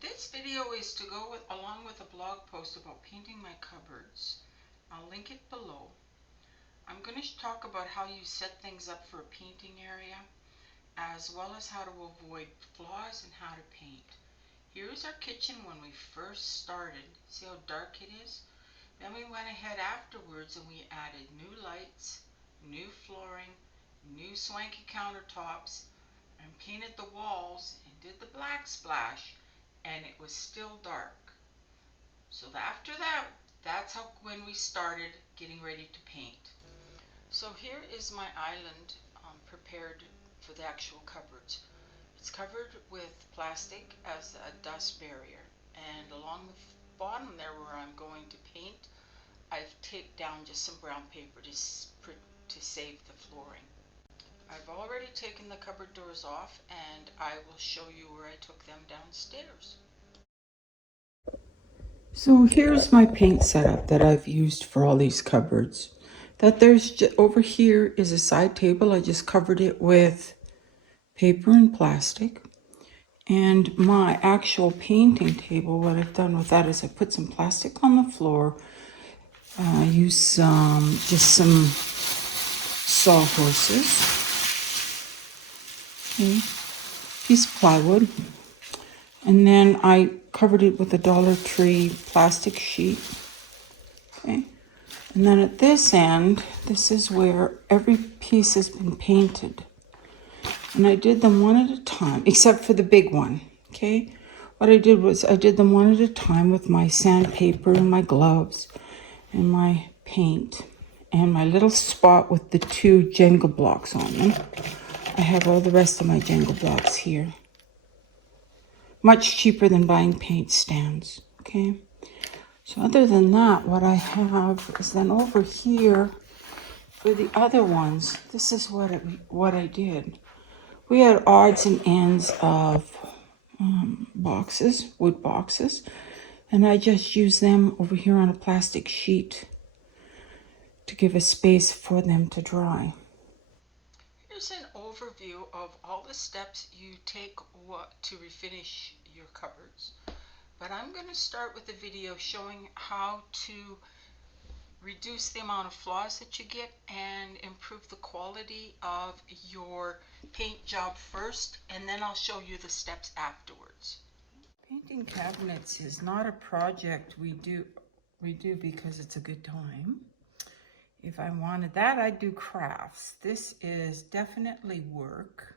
This video is to go along with a blog post about painting my cupboards. I'll link it below. I'm going to talk about how you set things up for a painting area, as well as how to avoid flaws and how to paint. Here's our kitchen when we first started. See how dark it is? Then we went ahead afterwards and we added new lights, new flooring, new swanky countertops, and painted the walls and did the black splash, and it was still dark. So after that, that's when we started getting ready to paint. So here is my island prepared for the actual cupboards. It's covered with plastic as a dust barrier, and along the bottom there where I'm going to paint, I've taped down just some brown paper to save the flooring. I've already taken the cupboard doors off, and I will show you where I took them downstairs. So here's my paint setup that I've used for all these cupboards. Over here is a side table. I just covered it with paper and plastic. And my actual painting table, what I've done with that is I put some plastic on the floor. I use just some sawhorses. Okay. Piece of plywood. And then I covered it with a Dollar Tree plastic sheet. Okay. And then at this end, this is where every piece has been painted. And I did them one at a time, except for the big one. Okay. What I did was I did them one at a time with my sandpaper and my gloves and my paint and my little spot with the 2 Jenga blocks on them. I have all the rest of my Jenga blocks here. Much cheaper than buying paint stands, okay? So other than that, what I have is then over here for the other ones, this is what I did. We had odds and ends of boxes, wood boxes, and I just used them over here on a plastic sheet to give a space for them to dry. Here's an overview of all the steps you take to refinish your cupboards. But I'm going to start with a video showing how to reduce the amount of flaws that you get and improve the quality of your paint job first, and then I'll show you the steps afterwards. Painting cabinets is not a project we do because it's a good time. If I wanted that, I'd do crafts. This is definitely work.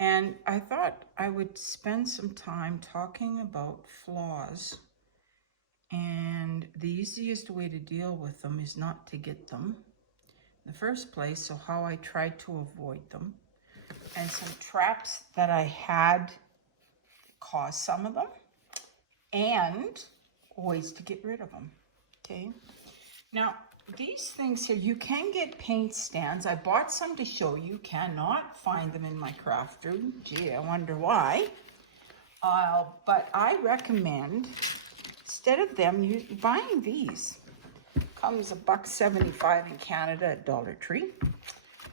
And I thought I would spend some time talking about flaws. And the easiest way to deal with them is not to get them in the first place, so how I tried to avoid them. And some traps that I had caused some of them, and ways to get rid of them, okay? Now, these things here, you can get paint stands. I bought some to show you. Cannot find them in my craft room. Gee, I wonder why. But I recommend, instead of them, buying these. Comes $1.75 in Canada at Dollar Tree.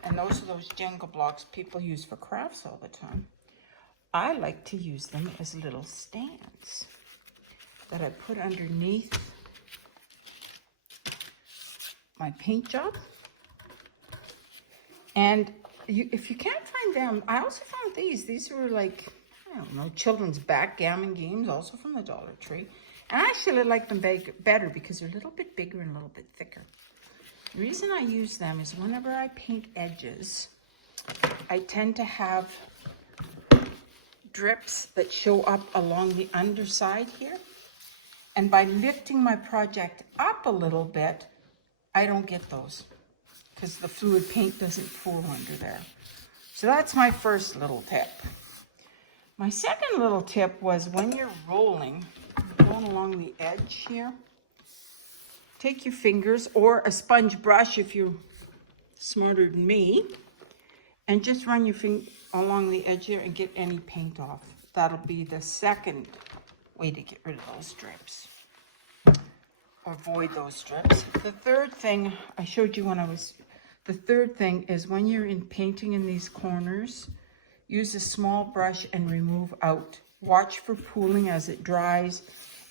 And those are those Jenga blocks people use for crafts all the time. I like to use them as little stands that I put underneath my paint job. And if you can't find them, I also found these. These were like, I don't know, children's backgammon games, also from the Dollar Tree. And I actually like them better because they're a little bit bigger and a little bit thicker. The reason I use them is whenever I paint edges, I tend to have drips that show up along the underside here. And by lifting my project up a little bit, I don't get those because the fluid paint doesn't pour under there. So that's my first little tip. My second little tip was when you're going along the edge here, take your fingers or a sponge brush if you're smarter than me, and just run your finger along the edge here and get any paint off. That'll be the second way to get rid of those drips. Avoid those strips. The third thing I showed you the third thing is when you're painting in these corners, use a small brush and remove out watch for pooling as it dries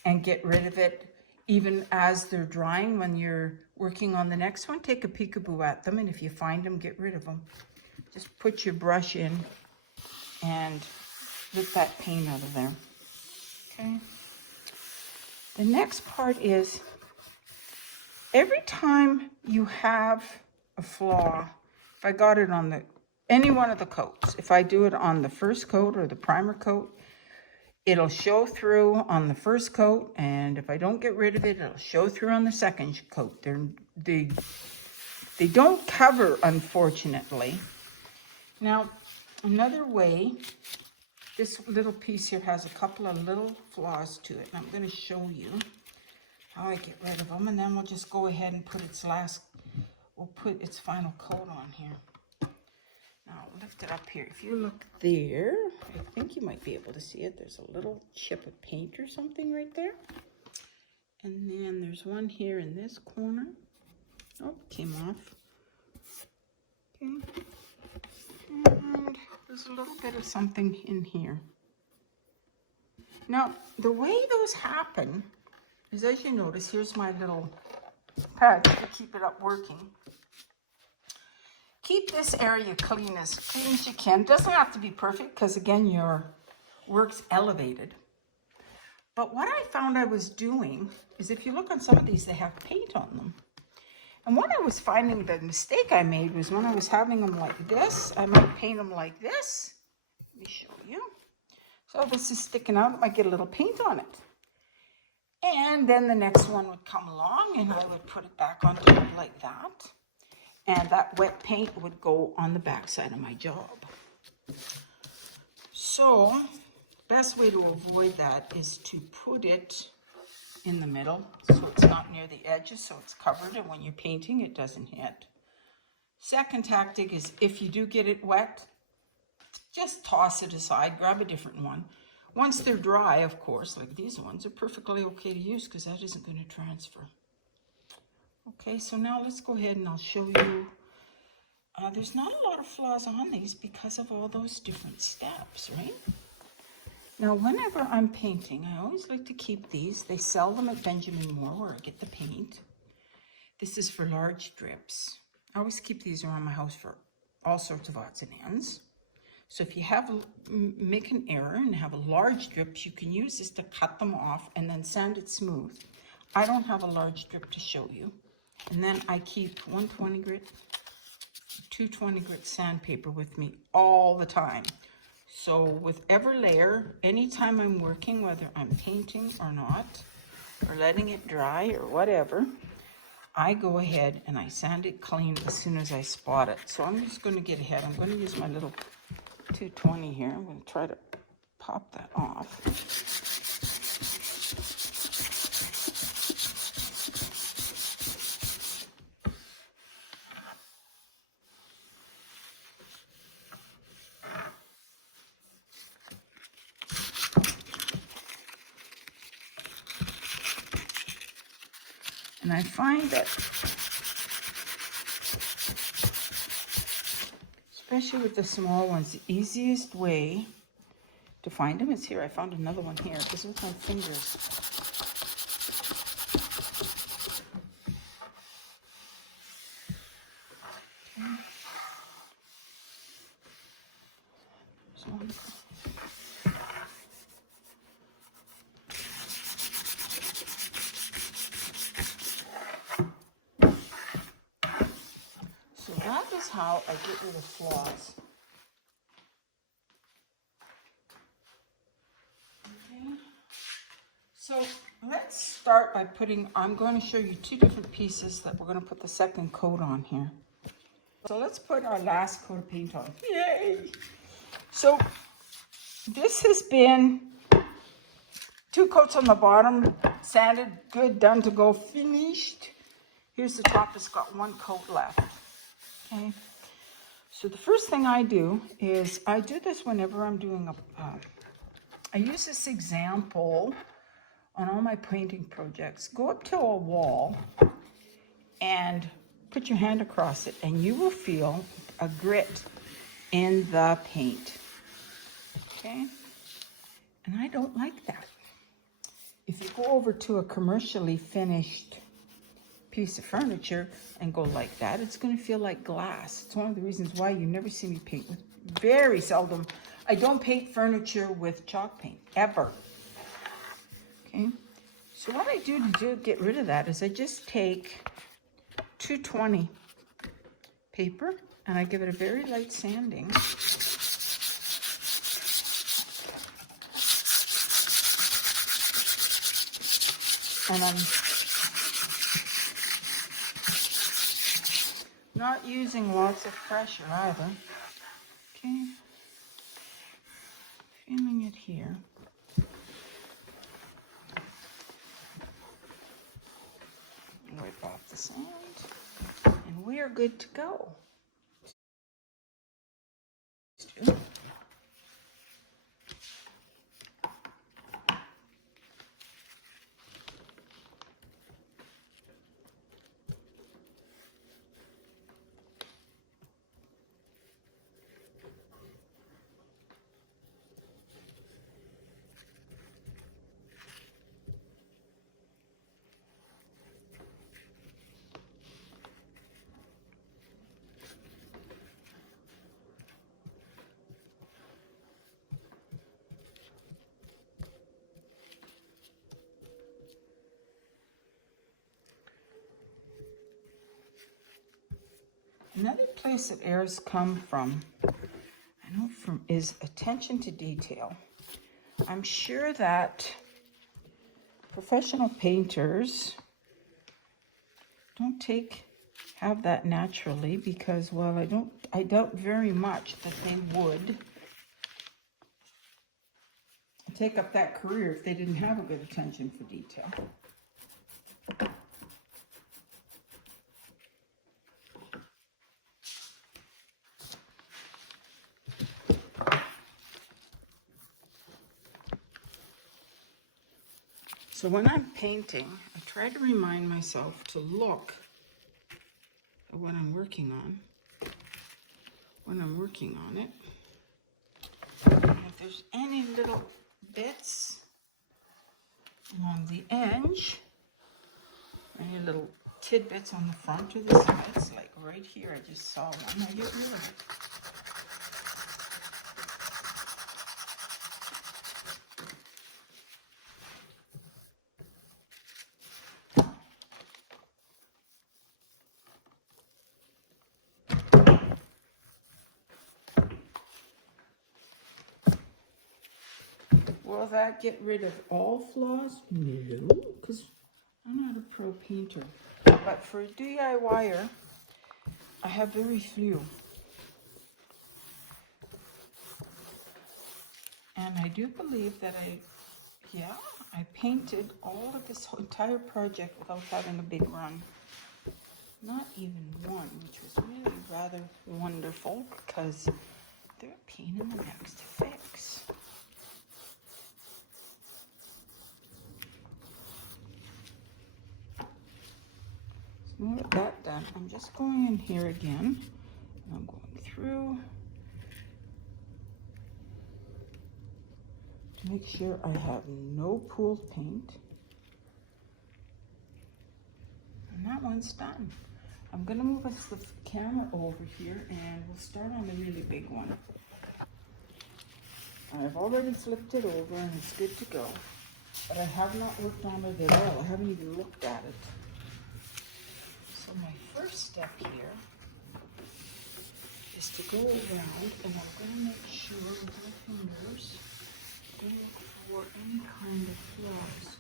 and get rid of it even as they're drying. When you're working on the next one, take a peekaboo at them, and if you find them, get rid of them. Just put your brush in and get that paint out of there. Okay. The next part is, every time you have a flaw, if I got it on any one of the coats, if I do it on the first coat or the primer coat, it'll show through on the first coat, and if I don't get rid of it, it'll show through on the second coat. They don't cover, unfortunately. Now, another way, this little piece here has a couple of little flaws to it, and I'm going to show you how I get rid of them, and then we'll just go ahead and put we'll put its final coat on here. Now, I'll lift it up here. If you look there, I think you might be able to see it. There's a little chip of paint or something right there. And then there's one here in this corner. Oh, came off. Okay. And there's a little bit of something in here. Now, the way those happen is, as you notice, here's my little pad to keep it up working. Keep this area clean as you can. Doesn't have to be perfect because, again, your work's elevated. But what I found I was doing is, if you look on some of these, they have paint on them. And what I was finding, the mistake I made was, when I was having them like this, I might paint them like this. Let me show you. So this is sticking out. It might get a little paint on it. And then the next one would come along, and I would put it back on top like that. And that wet paint would go on the back side of my job. So, best way to avoid that is to put it in the middle, so it's not near the edges, so it's covered, and when you're painting, it doesn't hit. Second tactic is, if you do get it wet, just toss it aside, grab a different one. Once they're dry, of course, like these ones, are perfectly okay to use because that isn't going to transfer. Okay, so now let's go ahead and I'll show you. There's not a lot of flaws on these because of all those different steps, right? Now, whenever I'm painting, I always like to keep these. They sell them at Benjamin Moore, where I get the paint. This is for large drips. I always keep these around my house for all sorts of odds and ends. So if you make an error and have a large drips, you can use this to cut them off and then sand it smooth. I don't have a large drip to show you. And then I keep 120 grit, 220 grit sandpaper with me all the time. So with every layer, anytime I'm working, whether I'm painting or not, or letting it dry or whatever, I go ahead and I sand it clean as soon as I spot it. So I'm just going to get ahead. I'm going to use my little 220 here. I'm going to try to pop that off. And I find that, especially with the small ones, the easiest way to find them is here. I found another one here. This is with my fingers. Okay. There's one. So that is how I get rid of flaws. Okay. So let's start by I'm going to show you two different pieces that we're going to put the second coat on here. So let's put our last coat of paint on. Yay! So this has been 2 coats on the bottom, sanded, good, done to go, finished. Here's the top, it's got 1 coat left. Okay, so the first thing I do is, I do this whenever I'm doing I use this example on all my painting projects. Go up to a wall and put your hand across it, and you will feel a grit in the paint. Okay, And I don't like that. If you go over to a commercially finished piece of furniture and go like that, it's going to feel like glass. It's one of the reasons why you never see me paint with, very seldom. I don't paint furniture with chalk paint, ever. Okay, so what I do to get rid of that is I just take 220 paper and I give it a very light sanding. And I'm not using lots of pressure either. Okay, feeling it here. Wipe off the sand, and we are good to go. Another place that errors come from, I know from, is attention to detail. I'm sure that professional painters don't have that naturally because, well, I doubt very much that they would take up that career if they didn't have a good attention for detail. So when I'm painting, I try to remind myself to look at what I'm working on when I'm working on it. And if there's any little bits along the edge, any little tidbits on the front or the sides, like right here, I just saw one, I get rid of it. Will that get rid of all flaws? No, because I'm not a pro painter. But for a DIYer, I have very few. And I do believe that I painted all of this entire project without having a big run. Not even one, which was really rather wonderful because they're a pain in the necks to fix. So now with that done, I'm just going in here again. And I'm going through to make sure I have no pooled paint. And that one's done. I'm gonna move the camera over here and we'll start on the really big one. I've already flipped it over and it's good to go, but I have not worked on it at all. I haven't even looked at it. So my first step here is to go around and I'm gonna make sure with my fingers, I look for any kind of flaws.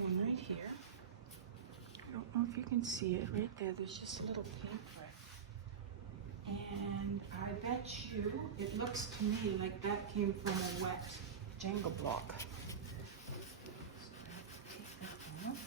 One right here. I don't know if you can see it right there. There's just a little paint wreck. And I bet you it looks to me like that came from a wet Jenga block. So take that one up.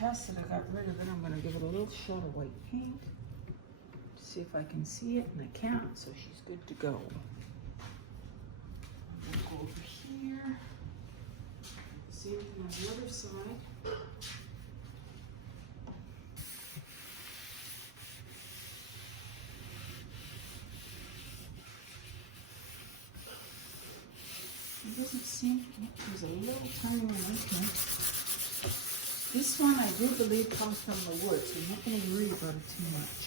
test that I got rid of it. I'm going to give it a little shot of white paint to see if I can see it, and I can't, so she's good to go. I'm going to go over here. Same thing on the other side. It doesn't seem, there's a little tiny one right here. This one I do believe comes from the wood, so I'm not going to worry about it too much.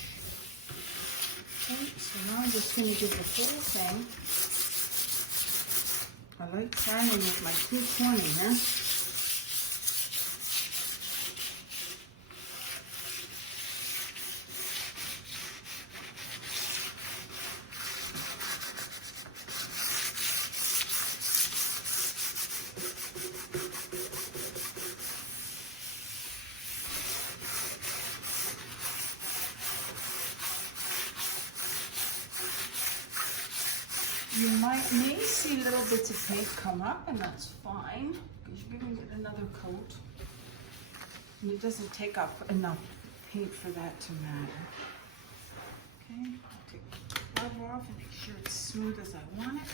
Okay, so now I'm just going to give the whole thing. I like priming with my 220 here. You may see little bits of paint come up, and that's fine, because you're giving it another coat. And it doesn't take up enough paint for that to matter. Okay, I'll take the glove off and make sure it's smooth as I want it.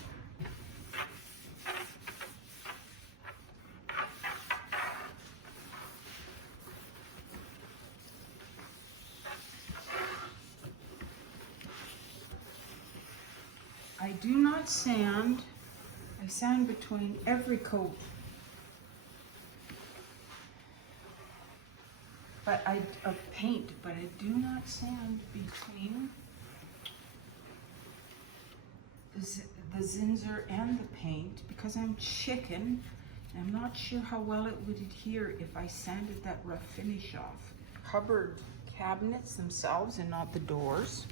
I do not sand. I sand between every coat. Of paint, but I do not sand between the Zinsser and the paint because I'm chicken. I'm not sure how well it would adhere if I sanded that rough finish off. Cupboard cabinets themselves and not the doors.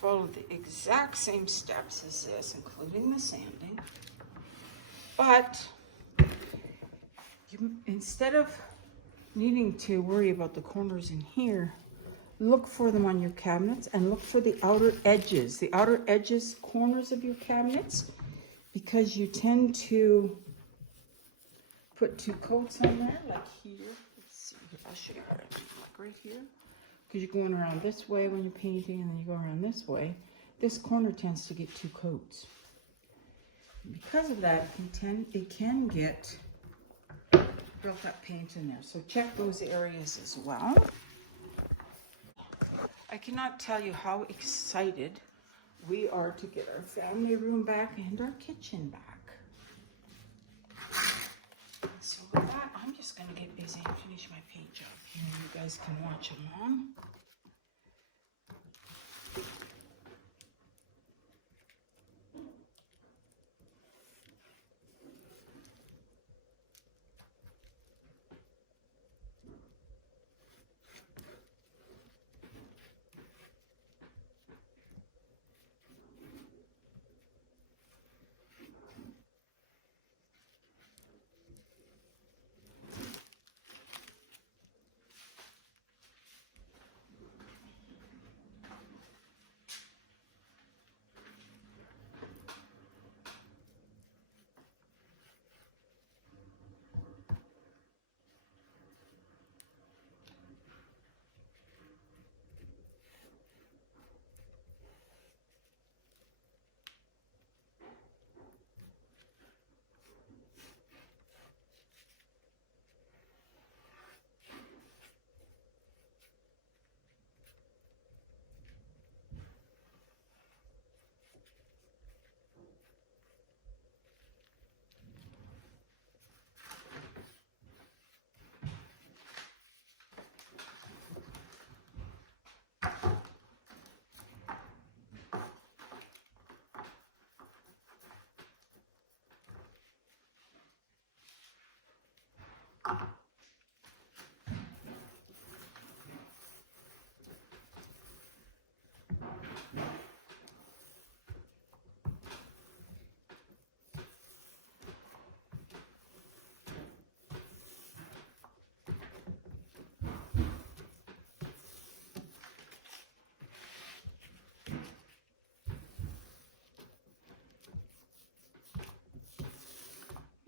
Follow the exact same steps as this, including the sanding. But instead of needing to worry about the corners in here, look for them on your cabinets and look for the outer edges, corners of your cabinets, because you tend to put two coats on there, like here. Let's see, I'll show you what I mean, like right here. Because you're going around this way when you're painting, and then you go around this way. This corner tends to get two coats. And because of that, it can get built up paint in there. So check those areas as well. I cannot tell you how excited we are to get our family room back and our kitchen back. So with that, I'm just going to get busy and finish my paint job here. You guys can watch along.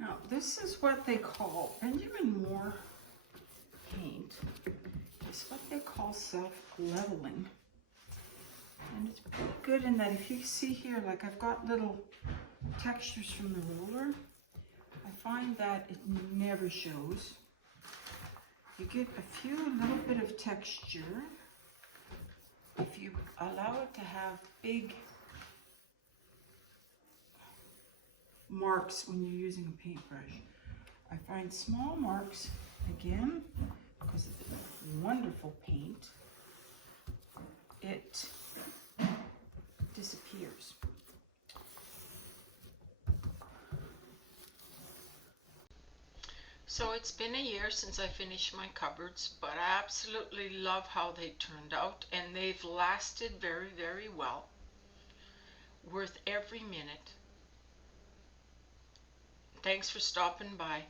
Now, this is what they call Benjamin Moore paint. what they call self-leveling. And it's pretty good in that if you see here, like I've got little textures from the roller, I find that it never shows. You get a little bit of texture if you allow it to have big marks when you're using a paintbrush. I find small marks, again, because of the wonderful paint, it disappears. So it's been a year since I finished my cupboards, but I absolutely love how they turned out, and they've lasted very, very well. Worth every minute. Thanks for stopping by.